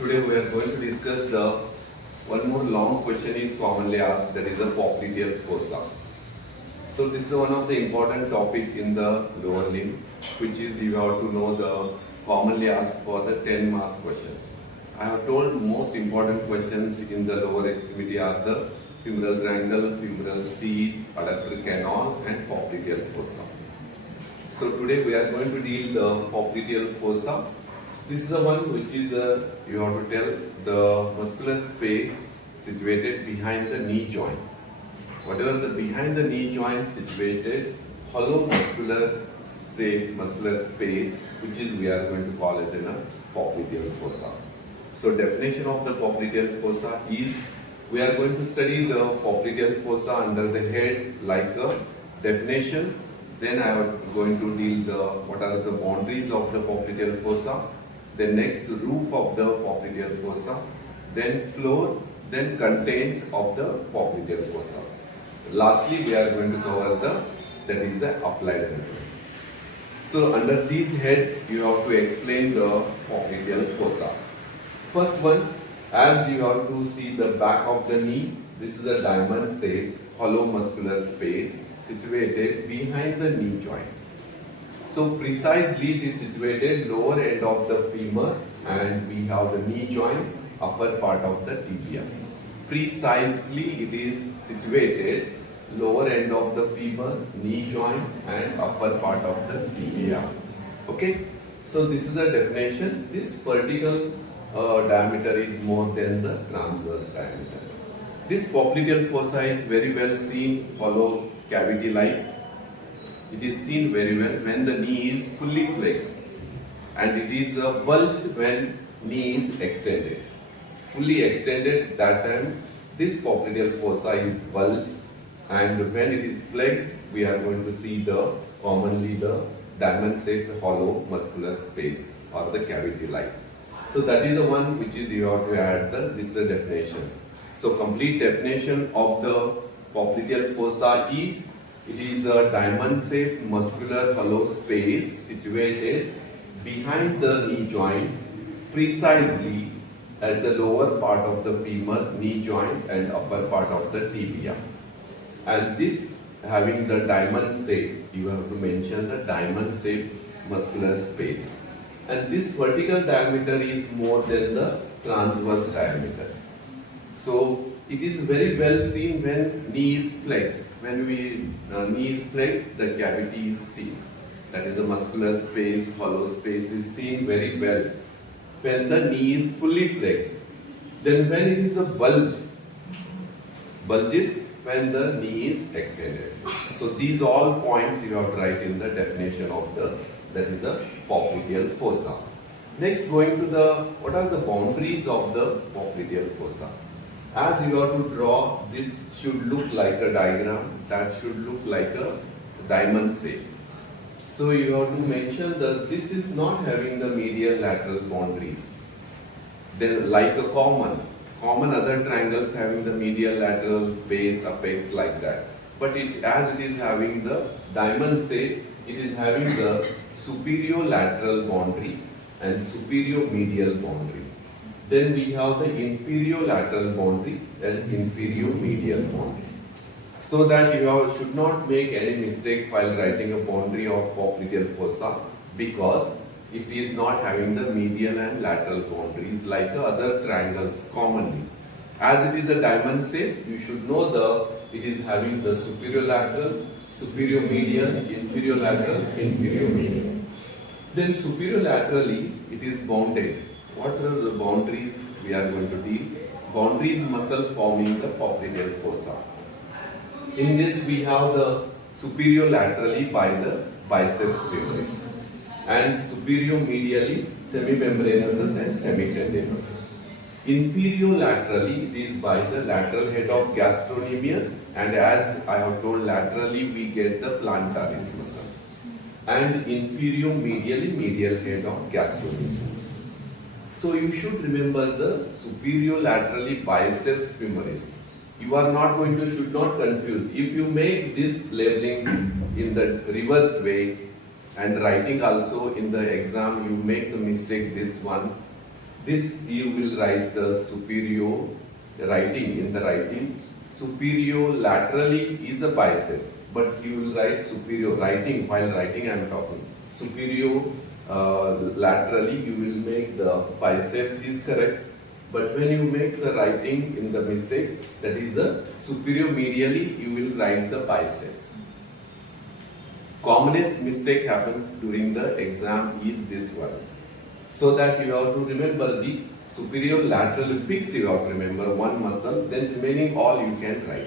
Today we are going to discuss the one more long question is commonly asked, that is the popliteal fossa. So this is one of the important topic in the lower limb, which is you have to know the commonly asked for the 10 marks question. I have told most important questions in the lower extremity are the femoral triangle, femoral seat, adductor canal and popliteal fossa. So today we are going to deal the popliteal fossa. This is the one which is you have to tell the muscular space situated behind the knee joint. Whatever the behind the knee joint situated hollow muscular space, which is we are going to call it in a popliteal fossa. So definition of the popliteal fossa is we are going to study the popliteal fossa under the head like a definition. Then I am going to deal the what are the boundaries of the popliteal fossa. Then next roof of the popliteal fossa, then floor, then content of the popliteal fossa. Lastly, we are going to cover that is the applied method. So under these heads, you have to explain the popliteal fossa. First one, as you have to see the back of the knee, this is a diamond shaped hollow muscular space situated behind the knee joint. So precisely it is situated lower end of the femur and we have the knee joint, upper part of the tibia. Precisely it is situated lower end of the femur, knee joint and upper part of the tibia. Okay. So this is the definition. This vertical diameter is more than the transverse diameter. This popliteal fossa is very well seen hollow cavity like. It is seen very well when the knee is fully flexed and it is bulged when knee is extended. Fully extended, that time this popliteal fossa is bulged, and when it is flexed we are going to see the commonly the diamond shaped hollow muscular space or the cavity like. So that is the one which is you have to add this definition. So complete definition of the popliteal fossa is it is a diamond-shaped muscular hollow space situated behind the knee joint, precisely at the lower part of the femur, knee joint and upper part of the tibia. And this having the diamond shape, you have to mention the diamond-shaped muscular space. And this vertical diameter is more than the transverse diameter. So it is very well seen when knee is flexed. When knee is flexed, the cavity is seen. That is a muscular space, hollow space is seen very well. When the knee is fully flexed, then when it is a bulges when the knee is extended. So these all points you have to write in the definition of that is a popliteal fossa. Next, going to what are the boundaries of the popliteal fossa? As you have to draw, this should look like a diagram, that should look like a diamond shape. So you have to mention that this is not having the medial lateral boundaries. Then like a common other triangles having the medial lateral base, apex like that. But as it is having the diamond shape, it is having the superior lateral boundary and superior medial boundary. Then we have the inferior lateral boundary and inferior medial boundary. So that you should not make any mistake while writing a boundary of popliteal fossa, because it is not having the medial and lateral boundaries like the other triangles commonly. As it is a diamond shape, you should know it is having the superior lateral, superior medial, inferior lateral, inferior medial. Then superior laterally it is bounded. What are the boundaries we are going to deal? Boundaries muscle forming the popliteal fossa. In this we have the superior laterally by the biceps femoris and superior medially semimembranous and semitendinous. Inferior laterally it is by the lateral head of gastrocnemius, and as I have told, laterally we get the plantaris muscle, and inferior medially medial head of gastrocnemius. So you should remember the superior laterally biceps femoris. You are not going to, should not confuse. If you make this labeling in the reverse way and writing also in the exam, you make the mistake this one. This you will write the superior writing in the writing. Superior laterally is a bicep, but you will write superior writing. While writing, I am talking. Superior laterally, you will make the biceps is correct. But when you make the writing in the mistake, that is a superior medially, you will write the biceps. Commonest mistake happens during the exam is this one. So that you have to remember the superior lateral fix, you have to remember one muscle, then remaining all you can write.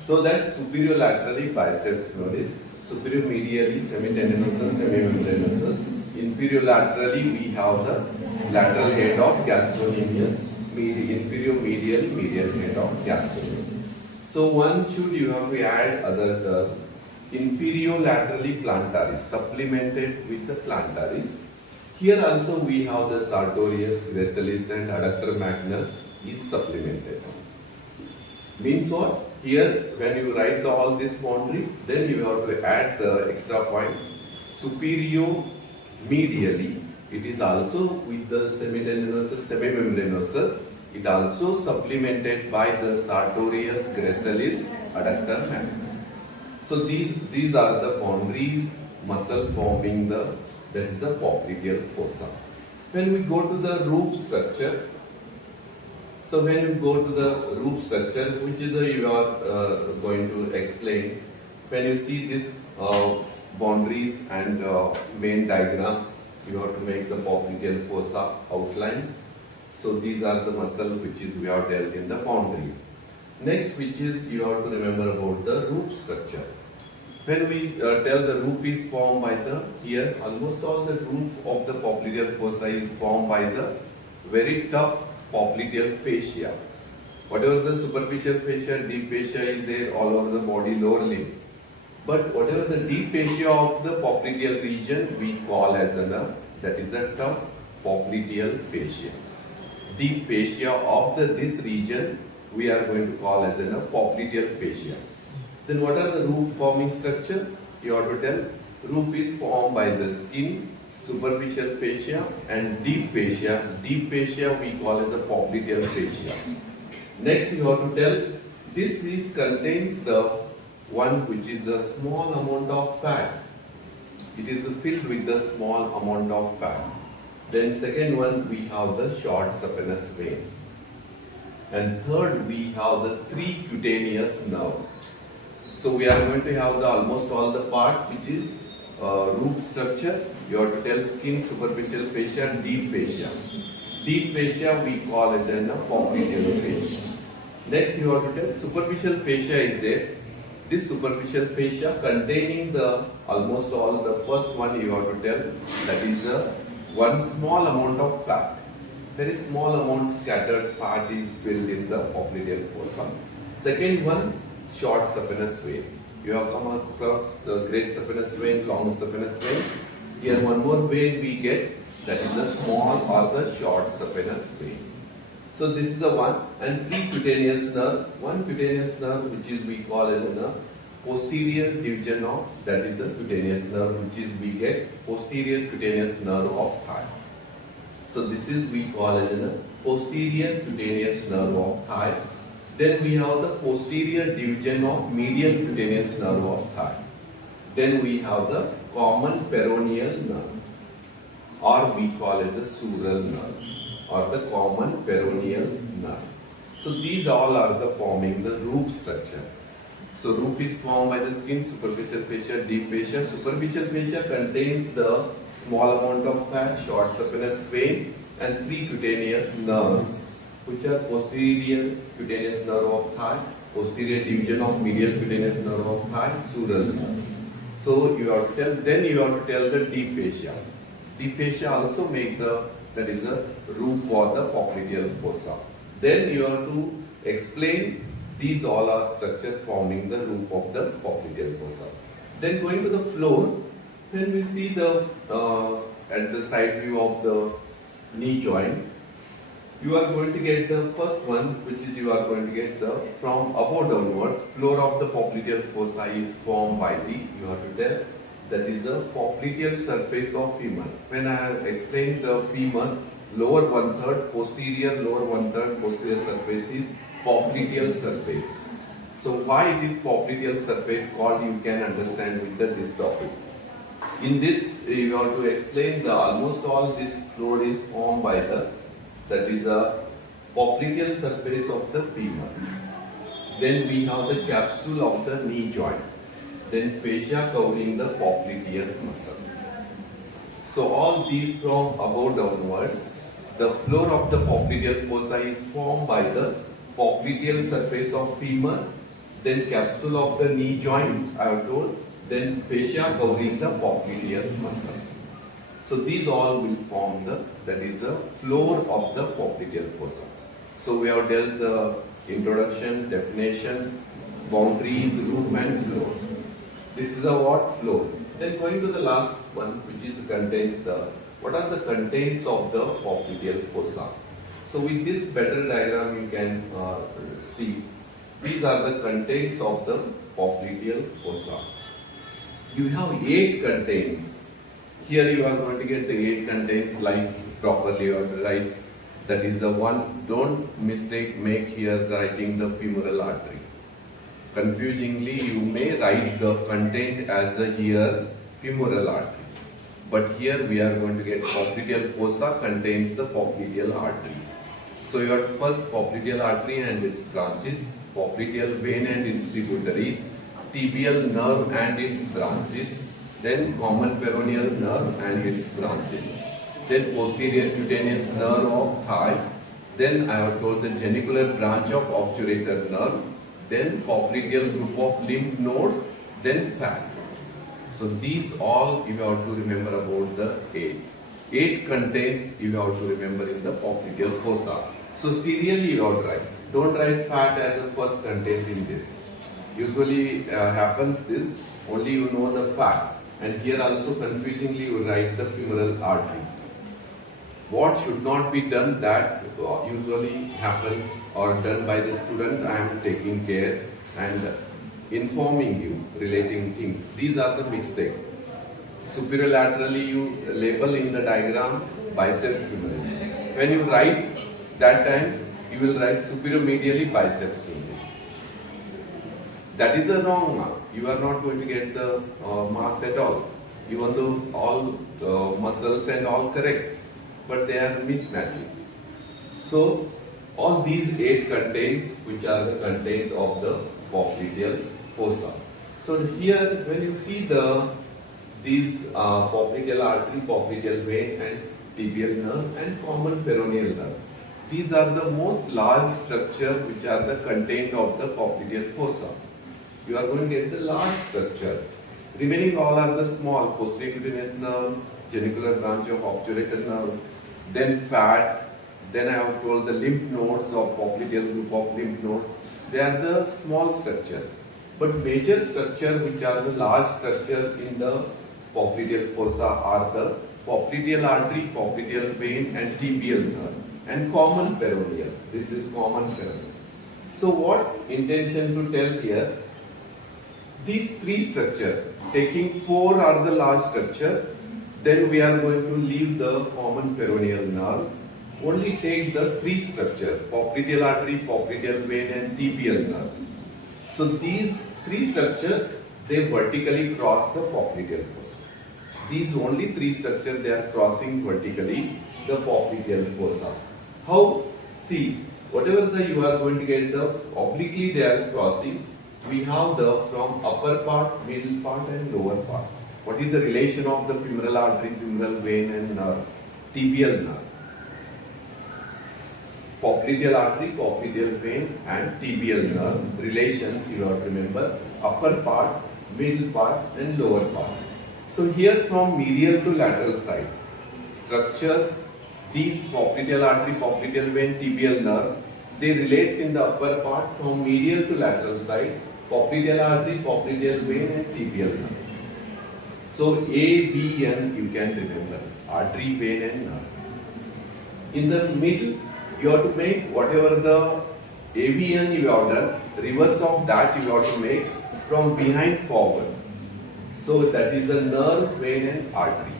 So that superior laterally biceps is superior medially semitendinosus, semimembranosus. Inferior laterally we have the lateral head of gastrocnemius, inferior medial head of gastrocnemius. So one should you have to add other term. Inferior laterally plantaris supplemented with the plantaris. Here also we have the sartorius, gracilis and adductor magnus is supplemented. Means what? Here when you write all this boundary, then you have to add the extra point. Superior medially, it is also with the semitendinosus, semimembranosus. It also supplemented by the sartorius, gracilis, adductor magnus. So these are the boundaries muscle forming the that is the popliteal fossa. When we go to the roof structure, so when you go to the roof structure, which is you are going to explain, when you see this boundaries and main diagram, you have to make the popliteal fossa outline. So these are the muscle which is we have dealt in the boundaries. Next, which is you have to remember about the roof structure. When we tell the roof is formed by the, here almost all the roof of the popliteal fossa is formed by the very tough popliteal fascia. Whatever the superficial fascia, deep fascia is there all over the body, lower limb. But whatever the deep fascia of the popliteal region we call as a, that is a tough popliteal fascia. Deep fascia of this region we are going to call as a popliteal fascia. Then what are the roof forming structure? You have to tell roof is formed by the skin, superficial fascia and deep fascia. Deep fascia we call as the popliteal fascia. Next you have to tell this is contains the one which is a small amount of fat. It is filled with the small amount of fat. Then second one we have the short saphenous vein. And third we have the three cutaneous nerves. So we are going to have the almost all the part which is roof structure. You have to tell skin, superficial fascia and deep fascia. Deep fascia we call as a popliteal fascia. Next you have to tell superficial fascia is there. This superficial fascia containing the almost all the first one you have to tell that is one small amount of fat. Very small amount scattered fat is filled in the popliteal fossa. Second one, short saphenous vein. You have come across the great saphenous vein, long saphenous vein. Here one more vein we get, that is the small or the short saphenous vein. So this is the one, and three cutaneous nerve. One cutaneous nerve which is we call as a posterior division of, that is a cutaneous nerve which is we get posterior cutaneous nerve of thigh. So this is we call as a posterior cutaneous nerve of thigh. Then we have the posterior division of medial cutaneous nerve of thigh. Then we have the common peroneal nerve, or we call as a sural nerve, or the common peroneal nerve. So these all are the forming the roof structure. So roof is formed by the skin, superficial fascia, deep fascia. Superficial fascia contains the small amount of fat, short saphenous vein, and three cutaneous nerves, which are posterior cutaneous nerve of thigh, posterior division of medial cutaneous nerve of thigh, sural nerve. So you have to tell, then you have to tell the deep fascia. Deep fascia also make the, that is the roof for the popliteal fossa. Then you have to explain these all are structure forming the roof of the popliteal fossa. Then going to the floor, when we see the at the side view of the knee joint, you are going to get the first one, which is you are going to get the from above downwards, floor of the popliteal fossa is formed by the, you have to tell, that is the popliteal surface of femur. When I have explained the femur, lower one third posterior, lower one third posterior surface is popliteal surface. So why it is popliteal surface called, you can understand with this topic. In this, you have to explain the almost all this floor is formed by that is a popliteal surface of the femur. Then we have the capsule of the knee joint. Then fascia covering the popliteus muscle. So all these from above downwards, the floor of the popliteal fossa is formed by the popliteal surface of femur, then capsule of the knee joint, I have told, then fascia covering the popliteus muscle. So these all will form that is the floor of the popliteal fossa. So we have dealt the introduction, definition, boundaries, root and floor. This is a what? Floor. Then going to the last one, which is contains what are the contents of the popliteal fossa. So with this better diagram you can see these are the contents of the popliteal fossa. You have 8 contents. Here you are going to get the 8 contents like properly or right. That is the one. Don't make here writing the femoral artery. Confusingly, you may write the content as a here femoral artery. But here we are going to get popliteal fossa contains the popliteal artery. So your first popliteal artery and its branches, popliteal vein and its tributaries, tibial nerve and its branches, then common peroneal nerve and its branches, then posterior cutaneous nerve of thigh, then I have told the genicular branch of obturator nerve, then popliteal group of lymph nodes, then fat. So these all you have to remember about the 8. 8 contents you have to remember in the popliteal fossa. So serially you have to write. Don't write fat as a first content in this. Usually happens this, only you know the fat. And here also confusingly you write the femoral artery. What should not be done, that usually happens or done by the student. I am taking care and informing you relating things. These are the mistakes. Superolaterally you label in the diagram biceps femoris. When you write that time, you will write superomedially biceps femoris. That is a wrong mark. You are not going to get the marks at all. Even though all muscles and all correct, but they are mismatching. So all these 8 contents, which are the content of the popliteal fossa. So here when you see these popliteal artery, popliteal vein and tibial nerve and common peroneal nerve, these are the most large structure which are the content of the popliteal fossa. You are going to get the large structure. Remaining all are the small, posterior cutaneous nerve, genicular branch of obturator nerve, then fat, then I have told the lymph nodes of popliteal group of lymph nodes. They are the small structure. But major structure which are the large structure in the popliteal fossa are the popliteal artery, popliteal vein and tibial nerve and common peroneal. This is common peroneal. So what intention to tell here? These 3 structure, taking 4 are the large structure, then we are going to leave the common peroneal nerve. Only take the 3 structure, popliteal artery, popliteal vein and tibial nerve. So these 3 structure, they vertically cross the popliteal fossa. These only 3 structure, they are crossing vertically the popliteal fossa. How? See, whatever you are going to get the obliquely they are crossing, we have the from upper part, middle part and lower part. What is the relation of the femoral artery, femoral vein and nerve? Tibial nerve. Popliteal artery, popliteal vein and tibial nerve. Relations you have to remember. Upper part, middle part and lower part. So here from medial to lateral side, structures, these popliteal artery, popliteal vein, tibial nerve, they relates in the upper part from medial to lateral side, popliteal artery, popliteal vein and tibial nerve. So A, B, N you can remember, artery, vein and nerve. In the middle, you have to make whatever the AVN you have done, reverse of that you have to make from behind forward. So that is a nerve, vein and artery.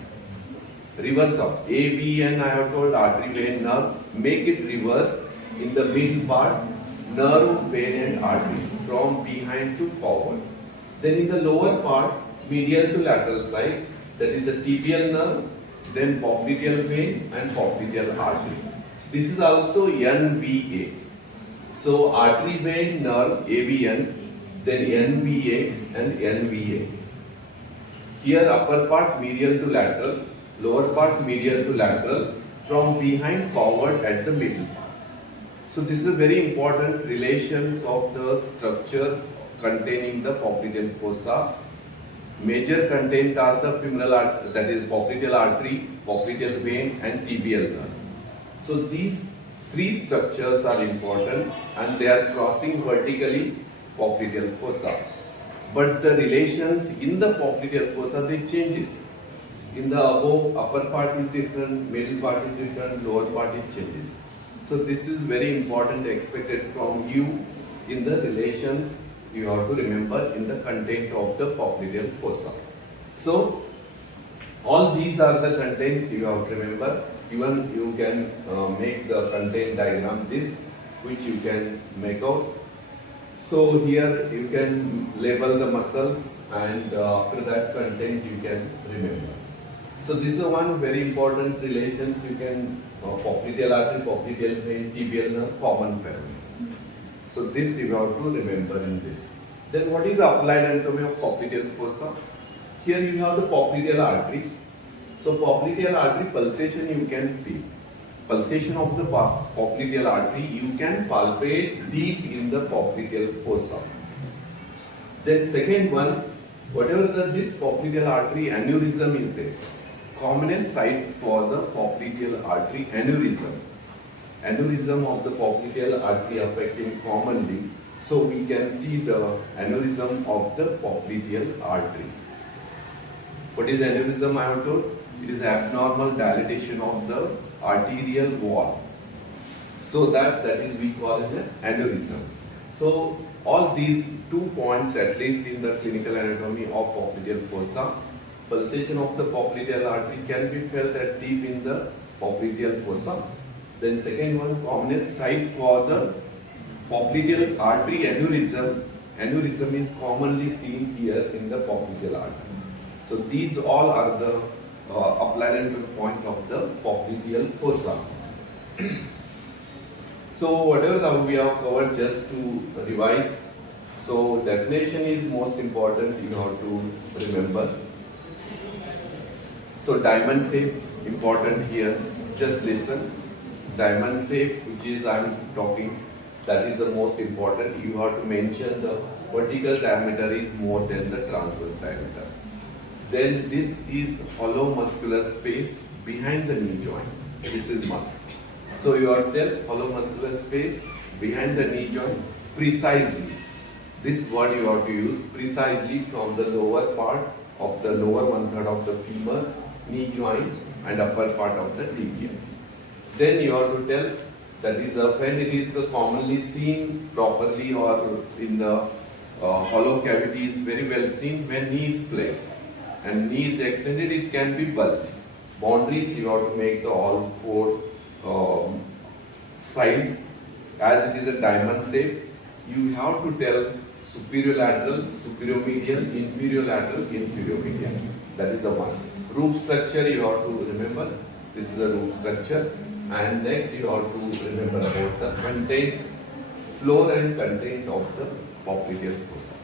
reverse of ABN. I have told artery, vein, nerve. Make it reverse in the middle part, nerve, vein and artery from behind to forward. Then in the lower part, medial to lateral side, that is the tibial nerve, then popliteal vein and popliteal artery. This is also NVA. So artery, vein, nerve, ABN, then NVA and NVA. Here upper part medial to lateral, lower part medial to lateral, from behind forward at the middle. So this is a very important relations of the structures containing the popliteal fossa. Major content are the femoral artery, that is popliteal artery, popliteal vein and tibial nerve. So these three structures are important and they are crossing vertically popliteal fossa. But the relations in the popliteal fossa, they changes. In the above, upper part is different, middle part is different, lower part it changes. So this is very important expected from you in the relations you have to remember in the content of the popliteal fossa. So all these are the contents you have to remember. Even you can make the content diagram this, which you can make out. So here you can label the muscles and after that content you can remember. So this is one very important relations you can popliteal artery, popliteal vein, tibial nerve, common family. So this you have to remember in this. Then what is the applied anatomy of popliteal fossa? Here you have the popliteal artery. So popliteal artery pulsation you can feel. Pulsation of the popliteal artery you can palpate deep in the popliteal fossa. Then second one, whatever this popliteal artery aneurysm is there, commonest site for the popliteal artery aneurysm. Aneurysm of the popliteal artery affecting commonly. So we can see the aneurysm of the popliteal artery. What is aneurysm? I have told it is abnormal dilatation of the arterial wall. So that is we call it an aneurysm. So all these 2 points at least in the clinical anatomy of popliteal fossa. Pulsation of the popliteal artery can be felt at deep in the popliteal fossa. Then second one, commonest site for the popliteal artery aneurysm. Aneurysm is commonly seen here in the popliteal artery. So these all are the applied anatomy point of the popliteal fossa. So whatever we have covered, just to revise. So definition is most important you have to remember. So diamond shape important here. Just listen. Diamond shape, which is I am talking, that is the most important. You have to mention the vertical diameter is more than the transverse diameter. Then this is hollow muscular space behind the knee joint. This is muscle. So you have to tell hollow muscular space behind the knee joint precisely. This word you have to use precisely from the lower part of the lower 1/3 of the femur, knee joint and upper part of the tibia. Then you have to tell that is when it is commonly seen properly or in the hollow cavity is very well seen when knee is placed. And knee is extended, it can be bulge. Boundaries you have to make the all 4 sides as it is a diamond shape. You have to tell superior lateral, superior medial, inferior lateral, inferior medial. That is the one. Roof structure you have to remember. This is the roof structure. And next you have to remember about the content, floor and content of the popliteal fossa.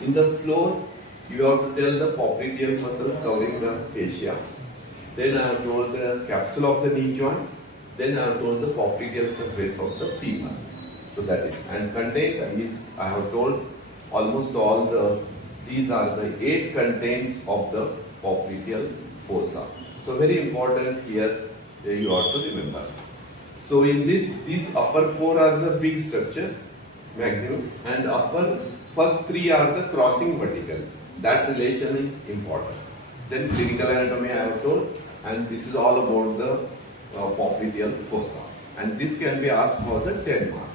In the floor, you have to tell the popliteal muscle covering the fascia. Then I have told the capsule of the knee joint. Then I have told the popliteal surface of the femur. So that is. And content is, I have told almost all these are the 8 contents of the popliteal fossa. So very important here you have to remember. So in this, these upper 4 are the big structures, maximum, and upper first 3 are the crossing vertical. That relation is important. Then clinical anatomy I have told, and this is all about the popliteal fossa. And this can be asked for the 10 marks.